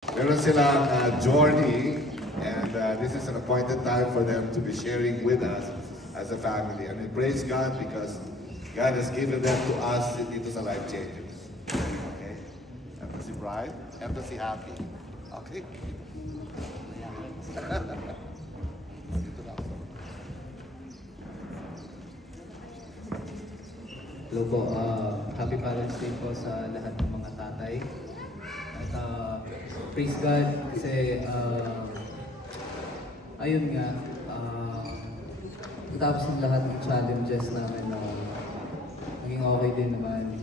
Meron silang journey, and this is an appointed time for them to be sharing with us as a family. And we praise God because God has given them to us dito sa Life Changers. Okay? Eto si Brian, eto si Happy. Okay? Dito na ako. Hello po, happy Father's Day po sa lahat ng mga tatay. At praise God kasi ayun nga, tapos ng lahat ng challenges namin na naging okay din naman.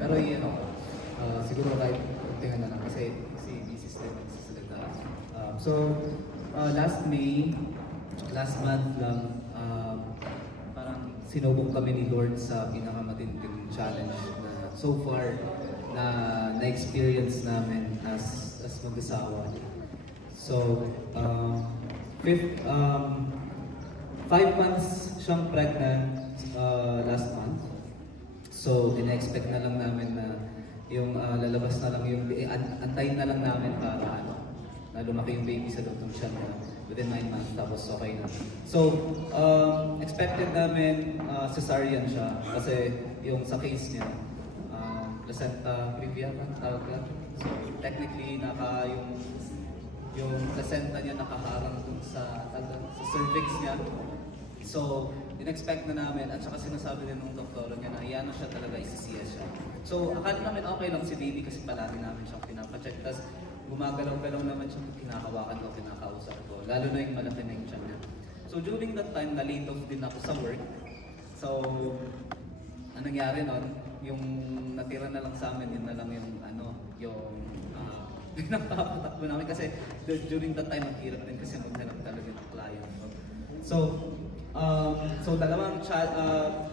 Pero yun ako, siguro kahit tingnan na lang kasi si Mrs. din nagsasalita. Last May, last month lang, parang sinubok kami ni Lord sa pinakamatinding challenge na so far na-experience namin as mag-asawa. So, 5 months siyang pregnant last month. So, ina-expect na lang namin na yung lalabas na lang yung, antayin na lang namin para na lumaki yung baby sa loob ng siya na within 9 months, tapos okay na. So, expected namin cesarean siya kasi yung sa case niya, placenta previa ba tawag ka? So, technically, yung placenta niya nakaharang dun sa cervix niya. So, in-expect na namin at saka sinasabi din ng doktor niya na iyan na siya talaga, isisiya siya. So, akala namin okay lang si baby kasi palagi namin siyang pinapacheck. Tapos, gumagalaw-galaw naman siya kung kinakawakan o kinakausap ko. Lalo na yung malaki na yung tiyan niya. So, during that time, na-late off din ako sa work. So, anong nangyari nun? Yung natira na lang sa amin, yun na lang yung pinagpapatakbo namin kasi during that time, ang hirap din kasi maghanap talaga ng client. So dalawang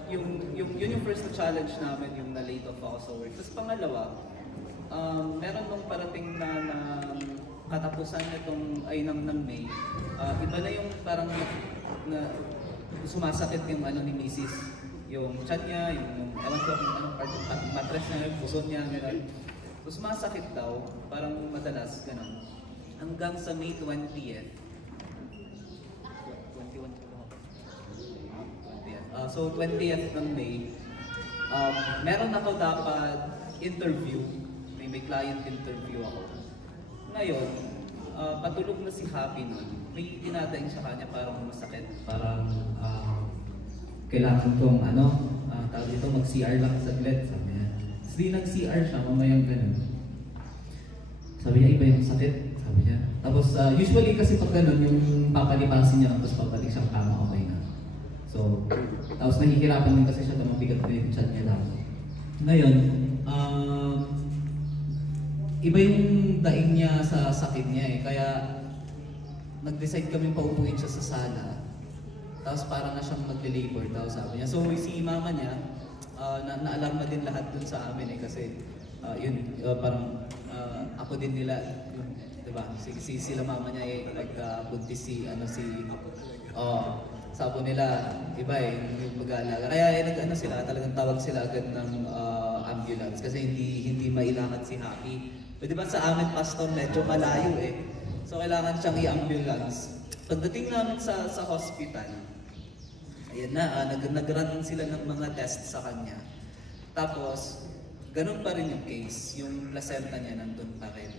yung first na challenge namin, yung na-late off ako sa work. Tapos pangalawa, meron nung parating na katapusan ng May, iba na yung parang na sumasakit yung ni Mrs. Yung chat niya, yung ewan ko kung anong part ng mattress niya, yung puso niya, gano'n. So sumasakit daw, parang madalas, gano'n. Hanggang sa May 20th. 20th. So 20th ng May, meron ako dapat interview, may client interview ako. Ngayon, patulog na si Happy nun, may dinadaing sa kanya parang masakit, parang kailangan kong tawag dito, mag-CR lang saglit, sabi niya. Tapos di nag-CR siya, mamayang ganun. Sabi niya, iba yung sakit, sabi niya. Tapos usually kasi pag ganun, yung papalipasin niya, tapos papalik siyang kama, okay na. So, tapos nahihirapan din kasi siya na mabigat na yung chat niya lang. Ngayon, iba yung daing niya sa sakit niya eh. Kaya, nag-decide kami paupuin siya sa sala. Tapos para na siyang mag-labor daw, sabi niya. So, si mama niya, na-alarma din lahat dun sa amin eh. Kasi, parang ako din nila, diba? Sila mama niya eh, buntis sabi nila, iba eh, yung mag-aalaga. Kaya sila, talagang tawag sila agad ng ambulance kasi hindi mailakad si Happy. Pero diba sa amin, pastor, medyo malayo eh. So kailangan siyang i-ambulance. Pagdating namin sa hospital, ayan na, nag-run sila ng mga tests sa kanya. Tapos, ganun pa rin yung case. Yung placenta niya nandun pa rin.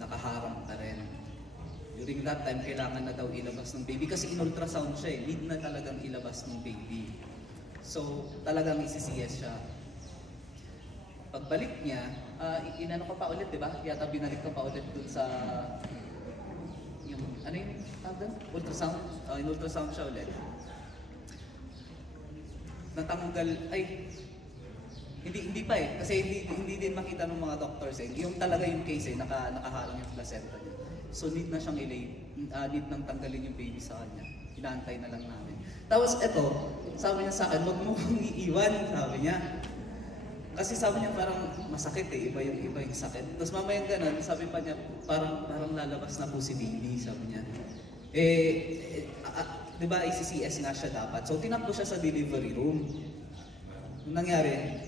Nakaharang pa rin. During that time, kailangan na daw ilabas ng baby kasi in-ultrasound siya eh. Need na talagang ilabas ng baby. So, talagang isisiyas siya. Pagbalik niya, inano ko pa ulit, di ba? Yata binalik ko pa ulit dun sa yung, ultrasound? In-ultrasound siya ulit. Natanggal, hindi pa eh. Kasi hindi din makita ng mga doctors eh. Yung talaga yung case eh, nakaharang yung placenta niya. So need na siyang need nang tanggalin yung baby sa kanya. Inaantay na lang namin. Tapos eto, sabi niya sa akin, wag mo kong iiwan, sabi niya. Kasi sabi niya parang masakit eh, iba yung sakit. Tapos mamayang ganun, sabi pa niya, parang lalabas na po si baby, sabi niya. Di ba, ICCS nga siya dapat. So tinakbo siya sa delivery room. Nung nangyari,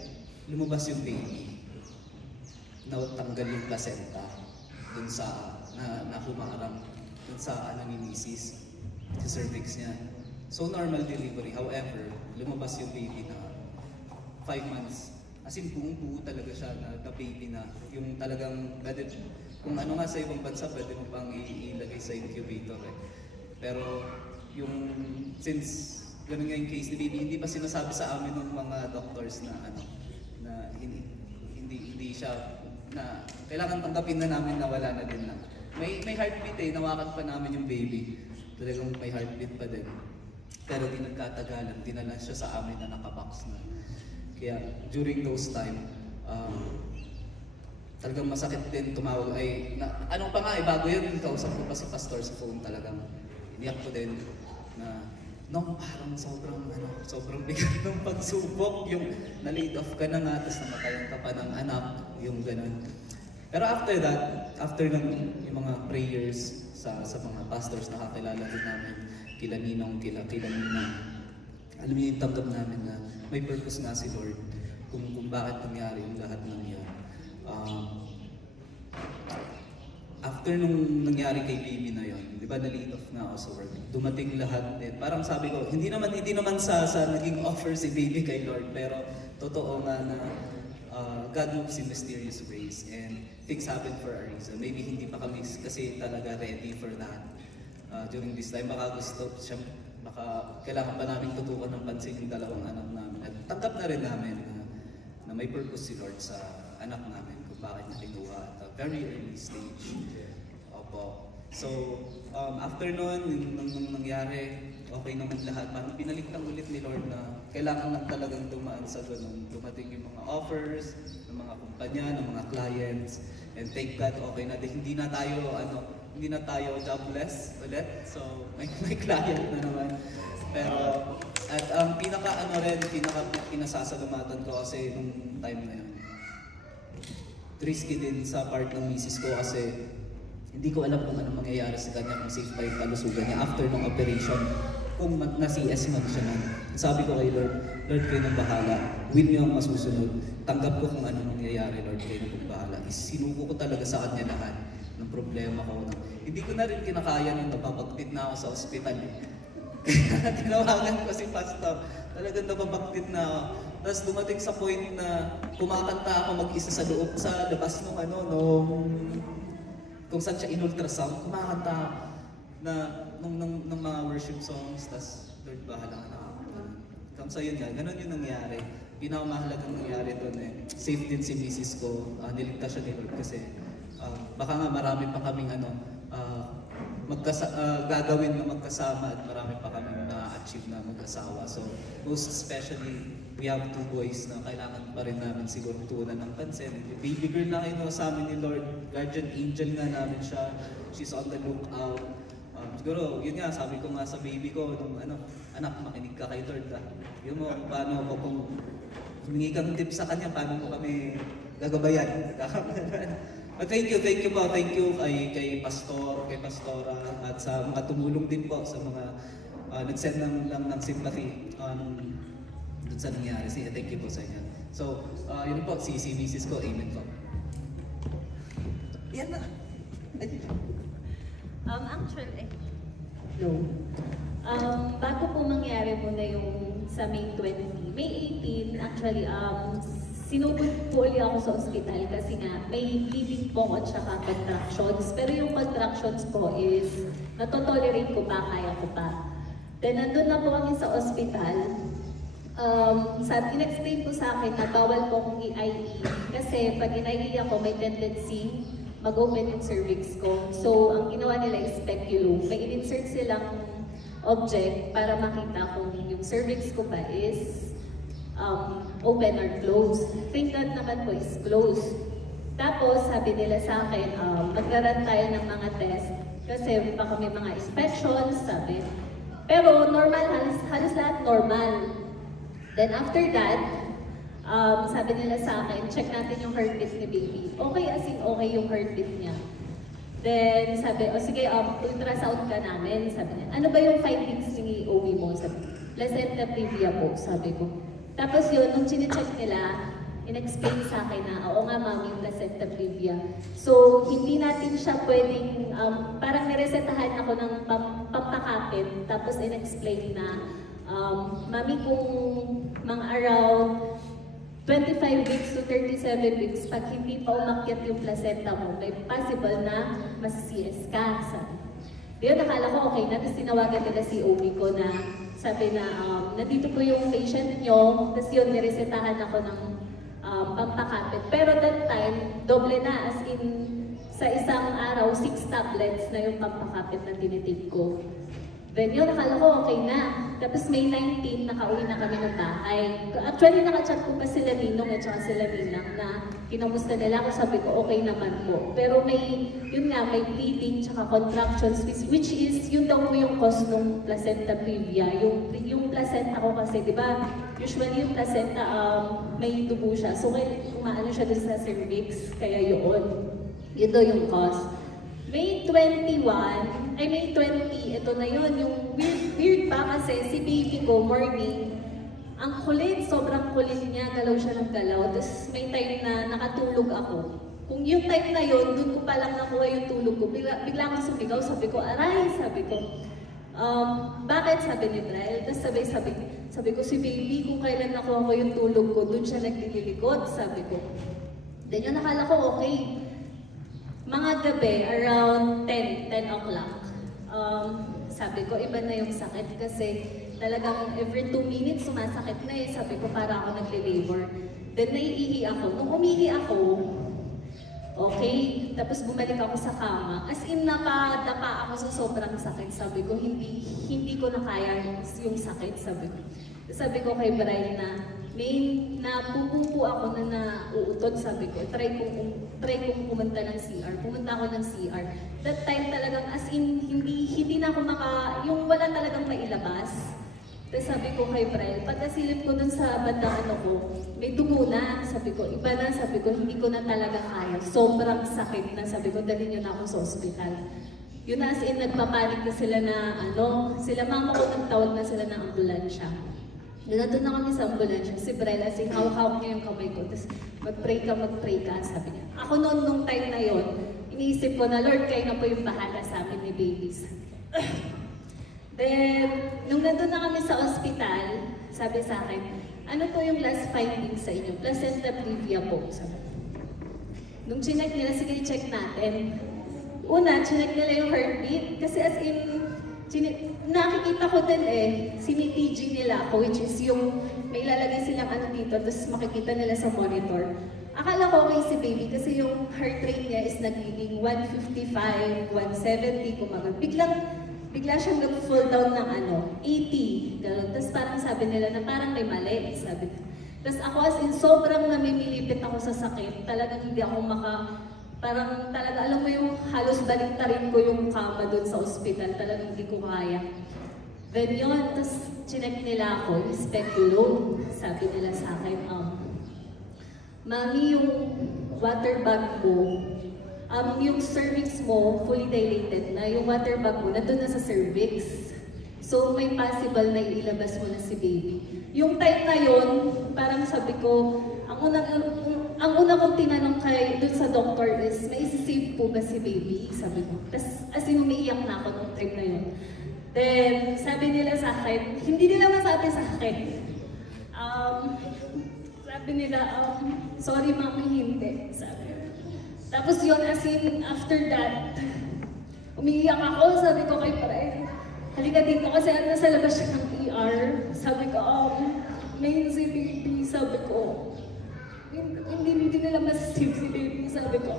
lumabas yung baby. Tanggal yung placenta. dun sa na humarang dun sa ni Mrs. sa cervix niya. So normal delivery. However, lumabas yung baby na 5 months. As in, buong-buo talaga siya na baby na. Yung talagang, kung ano nga sa ibang bansa, pwede mo pang ilagay sa incubator eh. Pero yung, since ganun nga yung case ni baby, hindi pa sinasabi sa amin ng mga doctors na na hindi siya, na kailangan tanggapin na namin na wala na din na. May heartbeat eh, nawakan pa namin yung baby. Talagang may heartbeat pa din. Pero di nagkatagalan, dinala siya sa amin na nakabox na. Kaya during those time, talagang masakit din tumawag ay, ano pa nga eh, bago yun, kausap ko pa si pastor sa phone talagang. Iniyak ko din na, parang sobrang bigat ng pagsubok, yung na-laid off ka na nga, tapos namatayan ka pa ng anak, yung ganun. Pero after that, after ng yung mga prayers sa mga pastors na kakilala din namin, kila Ninong, kila Ninang, alam niyo yung tanggap namin na may purpose nga si Lord kung bakit nangyari yung lahat ng yan. After nung nangyari kay baby na yon, di ba na-laid off na ako sa work, dumating lahat din. Parang sabi ko, hindi naman sa naging offer si baby kay Lord, pero totoo nga na God moves in mysterious ways and things happen for a reason. Maybe hindi pa kami kasi talaga ready for that. During this time, baka kailangan pa namin tutukan ng pansin yung dalawang anak namin. At tanggap na rin namin na may purpose si Lord sa anak namin kung bakit na kinuha at a very early stage. Opo. So, after noon, nung nangyari, okay naman lahat. Parang pinaliktang ulit ni Lord na kailangan lang talagang dumaan sa ganun. Dumating yung mga offers, ng mga kumpanya, ng mga clients. And thank God, okay na. Hindi na tayo jobless ulit. So, may client na naman. Pero, at ang pinasasalamatan ko kasi nung time na yun, risky din sa part ng misis ko kasi hindi ko alam kung ano mangyayari sa kanya, kung safe pa yung kalusugan niya after ng operation, kung na-CS man siya nun. Sabi ko kay Lord, kayo nang bahala, win niyo ang masusunod. Tanggap ko kung ano mangyayari, Lord, kayo nang bahala. Sinuko ko talaga sa kanya lahat ng problema ko. Hindi ko na rin kinakaya nung napapagtit na ako sa ospital. Kaya tinawagan ko si pastor. Talagang napapagtit na ako. Tapos dumating sa point na kumakanta ako mag-isa sa loob, sa labas nung kung saan siya in-ultrasound, kumakanta ako na nung mga worship songs, tas Lord, bahala ka na ako. Kamsa yun nga, ganun yung nangyari. Pinakamahalagang nangyari doon eh. Safe din si misis ko, niligtas siya ni Lord kasi baka nga marami pa kaming gagawin na magkasama at marami pa kaming na-achieve na mag-asawa. So, most especially, we have 2 boys na kailangan pa rin namin siguro tuunan ng pansin. Baby girl na kayo sa amin ni Lord, guardian angel nga namin siya. She's on the lookout. Siguro, yun nga, sabi ko nga sa baby ko, anak, makinig ka kay Lord. Yun mo, paano ko kung humingi kang tip sa kanya, paano mo kami gagabayan. But thank you po. Thank you kay Pastor, kay Pastora, at sa mga tumulong din po sa mga nag-send lang ng sympathy dun sa nangyari. Thank you po sa inyo. So, yun po, si Mrs. ko, amen po. Yan na. Actually, no. Bago po mangyari muna yung sa May 20, May 18, actually, sinubod po ulit ako sa ospital kasi nga may bleeding po at saka contractions. Pero yung contractions ko is natotolerate ko pa, kaya ko pa. Then nandun na po kami sa ospital. In-explain po sa akin na bawal po akong i-IE kasi pag in-IE ako may tendency mag-open yung cervix ko. So ang ginawa nila is speculum. May in-insert silang object para makita kung yung cervix ko ba is open or closed. Thank God naman po is closed. Tapos sabi nila sa akin, magraran tayo ng mga test kasi baka may mga infections, sabi. Pero normal, halos lahat normal. Then after that, sabi nila sa akin, check natin yung heartbeat ni baby. Okay, as in okay yung heartbeat niya. Then sabi, sige, ultrasound ka namin. Sabi niya, ano ba yung findings ni OB mo? Sabi, placenta previa po, sabi ko. Tapos yun, nung chinecheck nila, in-explain sa akin na, oo nga mami, placenta previa. So, hindi natin siya pwedeng, parang niresetahan ako ng pampakapit, tapos in-explain na, mami, kung mga around 25 weeks to 37 weeks, pag hindi pa umakyat yung placenta mo, may possible na mas-CS ka. Yun, nakala ko okay na. Tapos tinawagan nila si Omi ko na sabi na, nandito po yung patient nyo. Tapos yun, niresetahan ako ng pampakapit. Pero that time, doble na. As in, sa isang araw, 6 tablets na yung pampakapit na tinitake ko. Then yun, nakala ko okay na. Tapos May 19, nakauwi na kami ng bahay. Actually, nakachat ko pa sila Ninong at saka sila Ninang na kinamusta nila ako, sabi ko okay naman po. Pero may, yun nga, may bleeding tsaka contractions, which is, yun daw po yung cause ng placenta previa. Yung placenta ko kasi, di ba, usually yung placenta, may dugo siya. So, umaano siya dun sa cervix, kaya yun. Yun daw yung cause. May 21, May 20, ito na yun, yung weird pa kasi si baby ko, morning, ang kulit, sobrang kulit niya, galaw siya ng galaw, tapos may time na nakatulog ako. Kung yung time na yun, dun ko palang nakuha yung tulog ko, bigla akong sumigaw, sabi ko, aray, sabi ko, bakit, sabi ni Brian, tapos sabi ko, si baby, kung kailan nakuha ko yung tulog ko, dun siya naglililikot, sabi ko. Then yun, nakala ko, okay. Mga gabi, around 10 o'clock, sabi ko, iba na yung sakit kasi talagang every 2 minutes sumasakit na eh. Sabi ko, para ako nagle-labor. Then naiihi ako. Nung umihi ako, okay, tapos bumalik ako sa kama. As in, napadapa ako sa sobrang sakit. Sabi ko, hindi ko na kaya yung sakit, sabi ko. Sabi ko kay Brian na, napupupo ako na nauutod, sabi ko, try kong pumunta ng CR. Pumunta ako ng CR. That time talagang as in, hindi na ako yung wala talagang mailabas. Tapos sabi ko kay Brian, pagkasilip ko dun sa bandang ko, may dugo na. Sabi ko, iba na, sabi ko, hindi ko na talaga kaya. Sobrang sakit na, sabi ko, dalhin niyo na ako sa ospital. Yun as in, nagpapanik na sila na, sila mama ko nagtawag na sila ng ambulansya. Nandun na kami sa ambulansya, si Brian, as in, hawak niya yung kamay ko, tapos mag-pray ka, sabi niya. Ako nung time na yon, iniisip ko na, Lord, kayo na po yung bahala sa amin ni babies. Then, nung nandun na kami sa ospital, sabi sa akin, ano po yung last findings sa inyo? Placenta previa po, sabi. Nung chinek nila, sige, check natin. Una, chinek nila yung heartbeat, kasi as in, nakikita ko din sinitg nila ako, which is yung may lalagay silang dito, tapos makikita nila sa monitor. Akala ko okay si baby kasi yung heart rate niya is nagiging 155, 170, kumaga. Bigla siyang nag-fall down ng 80, gano'n. Tapos parang sabi nila na parang may mali, sabi. Tapos ako as in, sobrang namimilipit ako sa sakit. Talagang hindi ako parang talaga, alam mo yung halos baliktarin ko yung kama doon sa ospital, talagang hindi ko kaya. Then yun, tapos chinek nila ako, yung speculum, sabi nila sa akin, Mami, yung water bag mo, yung cervix mo, fully dilated na, yung water bag mo, nandun na sa cervix. So may possible na ilabas mo na si baby. Yung time na yun, parang sabi ko, ang una kong tinanong dun sa doctor is, may isi-save po ba si baby? Sabi ko. Tapos as in, umiiyak na ako nung time na yun. Then, sabi nila sa akin, hindi nila masabi sa akin. Sabi nila, sorry mami, hindi. Sabi. Tapos yun, as in, after that, umiiyak ako, sabi ko kay Brian, halika dito kasi nasa labas siya ng ER. Sabi ko, may si baby, sabi ko. Hindi nila masasave si baby, sabi ko.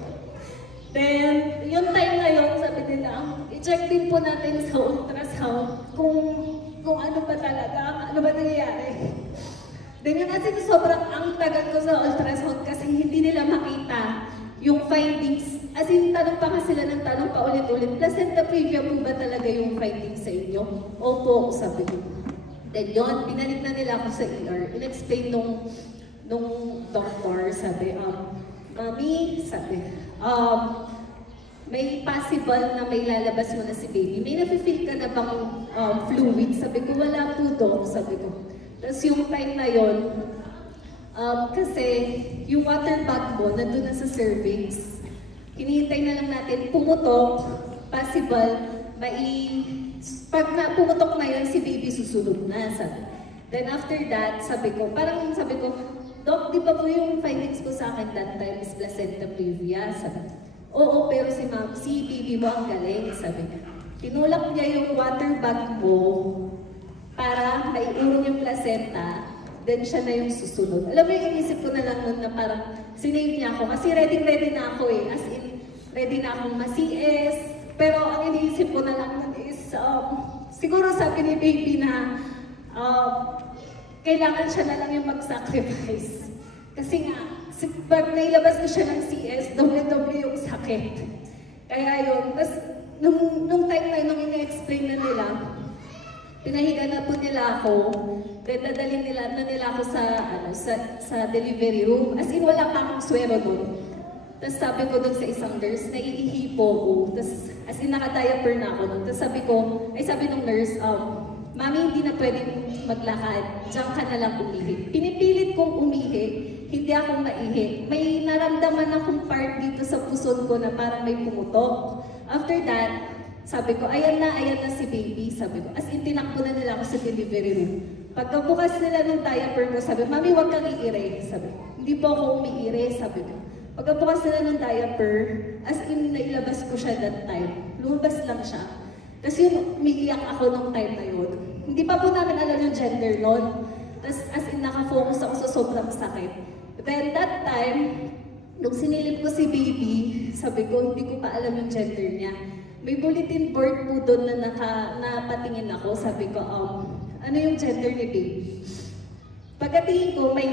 Then, yung time na yun, sabi nila, i-check din po natin sa ultrasound kung ano ba talaga, ano ba nangyayari. Then yun, as in, sobrang ang tagal ko sa ultrasound kasi hindi nila makita yung findings. As in, tanong pa nga sila ng tanong pa ulit-ulit, placenta previa po ba talaga yung findings sa inyo? Opo, sabi ko. Then yun, binalik na nila ako sa ER. In-explain nung doctor, sabi, Mami, sabi, may possible na may lalabas mo na si baby. May nafe-feel ka na bang fluid? Sabi ko, wala po, Doc, sabi ko. Tapos yung time na yun, Kasi yung water bag mo nandun na sa cervix. Hinihintay na lang natin pumutok, possible, pag pumutok na yun, si baby susunod na, sabi. Then after that, sabi ko, Doc, di ba po yung findings ko sa akin that time is placenta previa? Sabi, oo, pero si baby mo ang galing, sabi niya. Tinulak niya yung water bag mo para maiurong yung placenta, then siya na yung susunod. Alam mo yung inisip ko na lang nun na parang sinave niya ako kasi ready na ako eh. As in, ready na akong ma-CS. Pero ang iniisip ko na lang nun is, siguro sabi ni baby na kailangan siya na lang yung mag-sacrifice. Kasi nga, pag nailabas na siya ng CS, doble-doble yung sakit. Kaya yun, tapos nung time na yun, nung ina-explain na nila, pinahiga na po nila ako, then nadali nila ako sa delivery room. As in, wala pa akong swero doon. Tapos sabi ko doon sa isang nurse, naiihi po ako. Tapos as in, naka-diaper na ako doon. Tapos sabi nung nurse, Mami, hindi na pwedeng maglakad. Diyan ka na lang umihi. Pinipilit kong umihi, hindi ako maihi. May naramdaman akong part dito sa puson ko na parang may pumutok. After that, sabi ko, ayan na si baby. Sabi ko, as in, tinakbo na nila ako sa delivery room. Pagkabukas nila ng diaper ko, sabi, Mami, huwag kang iire. Sabi ko, hindi po ako umiire. Sabi ko, pagkabukas nila ng diaper, as in, nailabas ko siya that time. Lumabas lang siya. Tapos yun, umiiyak ako nung time na yun. Hindi pa po namin alam yung gender nun. Tapos as in, nakafocus ako sa sobrang sakit. Then that time, nung sinilip ko si baby, sabi ko, hindi ko pa alam yung gender niya. May bulletin board po doon na napatingin ako. Sabi ko, ano yung gender ni baby? Pagkatingin ko, may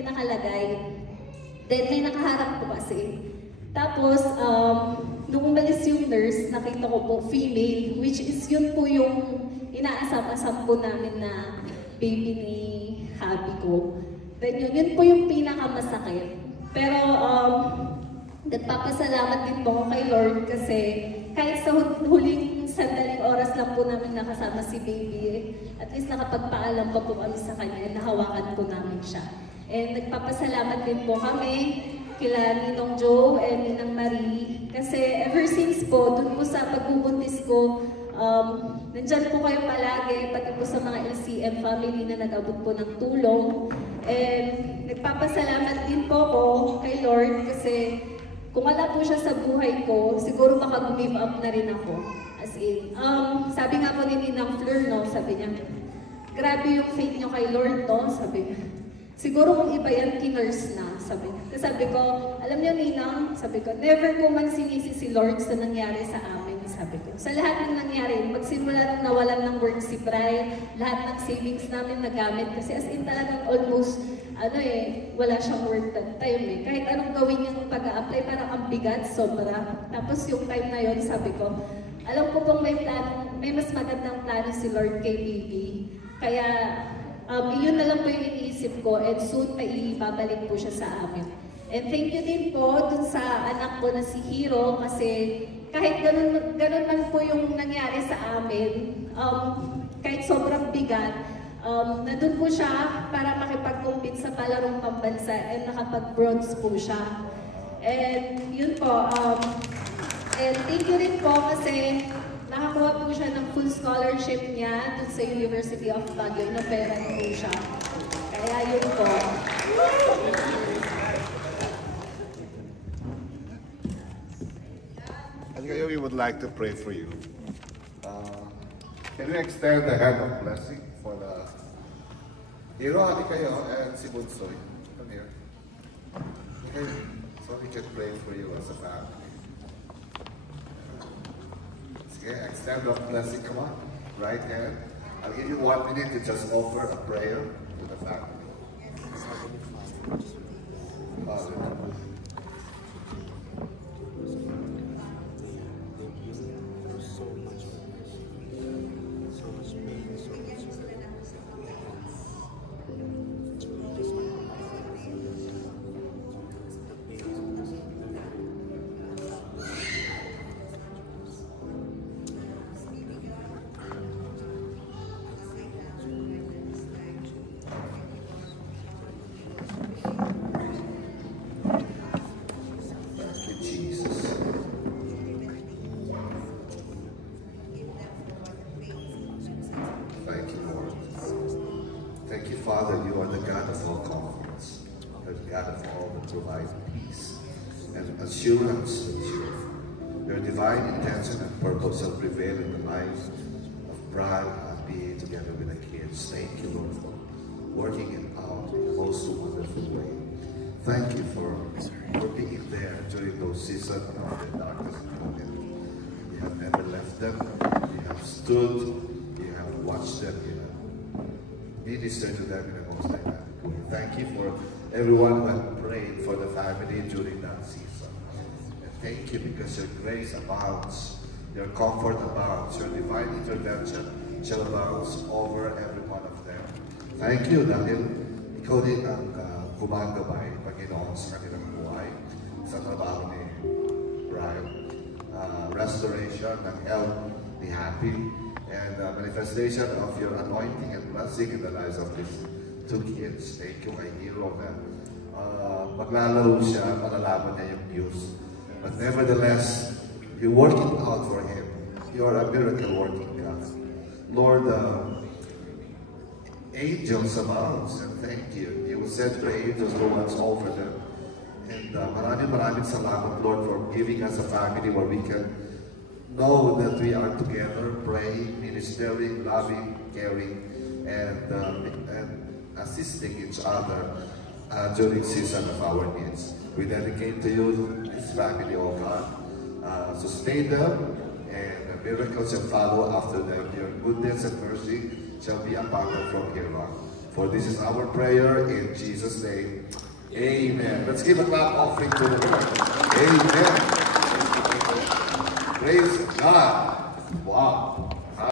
nakalagay. Then may nakaharap ko kasi. Tapos, nung umalis yung nurse, nakita ko po female, which is yun po yung inaasam-asam po namin na baby ni hubby ko. Then yun po yung pinakamasakit. Pero nagpapasalamat din po ako kay Lord kasi kahit sa huling sandaling oras lang po namin nakasama si baby, at least nakapagpaalam pa po kami sa kanya, nahawakan po namin siya. And nagpapasalamat din po kami kila Ninong Joe and Ninang Marie. Kasi ever since po, dun po sa pagbubuntis ko, nandyan po kayo palagi, pati po sa mga LCM family na nag-abot po ng tulong. And nagpapasalamat din po ako kay Lord kasi kung wala po siya sa buhay ko, siguro baka give up na rin ako. As in, sabi nga po ni Ninang Fleur, no, sabi niya, grabe yung faith niyo kay Lord, no, sabi niya. Siguro kung iba yan, kinurse na, sabi niya. Kasi sabi ko, alam niyo Ninang, sabi ko, never ko man sinisi si Lord sa nangyari sa amin, sabi ko. Sa lahat ng nangyari, magsimula nung nawalan ng work si Bri, lahat ng savings namin nagamit. Kasi as in talagang almost, wala siyang work that time eh. Kahit anong gawin niyang pag-a-apply, parang ang bigat, sobra. Tapos yung time na yon, sabi ko, alam ko pong may mas magandang plano si Lord kay Baby. Kaya, yun na lang po yung iniisip ko and soon maibabalik po siya sa amin. And thank you din po dun sa anak ko na si Hiro kasi kahit ganun man po yung nangyari sa amin, kahit sobrang bigat, nandun po siya para makipag-compete sa palarong pambansa and nakapag-bronze po siya. And yun po, and thank you rin po kasi nakakuha po siya ng full scholarship niya dun sa University of Baguio. Inoperan po siya. Kaya yun po. And we would like to pray for you. Can we extend the hand of blessing for the Hiro, hali kayo, and si Bunsoy. Come here. Okay. So we can pray for you as a family. Okay, extend the blessing, come on. Right hand. I'll give you 1 minute to just offer a prayer to the family. Father. Father, you are the God of all confidence, the God of all that provides peace and assurance that your divine intention and purpose shall prevail in the lives of Brad and me together with the kids. Thank you, Lord, for working it out in the most wonderful way. Thank you for being there during those seasons of the darkness and the You have never left them. You have stood. You have watched them. You have ministered to them in the most dynamic way. Thank you for everyone who had prayed for the family during that season. And thank you because your grace abounds, your comfort abounds, your divine intervention shall abound over every one of them. Thank you dahil ikaw din ang gumagabay, Panginoon, sa kanilang buhay, sa trabaho ni Brian. Restoration ng health, be happy, and manifestation of your anointing and blessing in the lives of these two kids. Thank you kay Hero na maglalaro siya, malalaman niya yung news. But nevertheless, you work it out for him. You are a miracle working God. Lord, angels abounds, and thank you. You sent your angels to watch over them. And maraming salamat, Lord, for giving us a family where we can know that we are together, praying, ministering, loving, caring, and assisting each other during season of our needs. We dedicate to you this family, oh God. Sustain them, and miracles shall follow after them. Your goodness and mercy shall be upon them from here on. For this is our prayer in Jesus' name. Amen. Let's give a clap offering to the Lord. Amen. Praise God. Wow.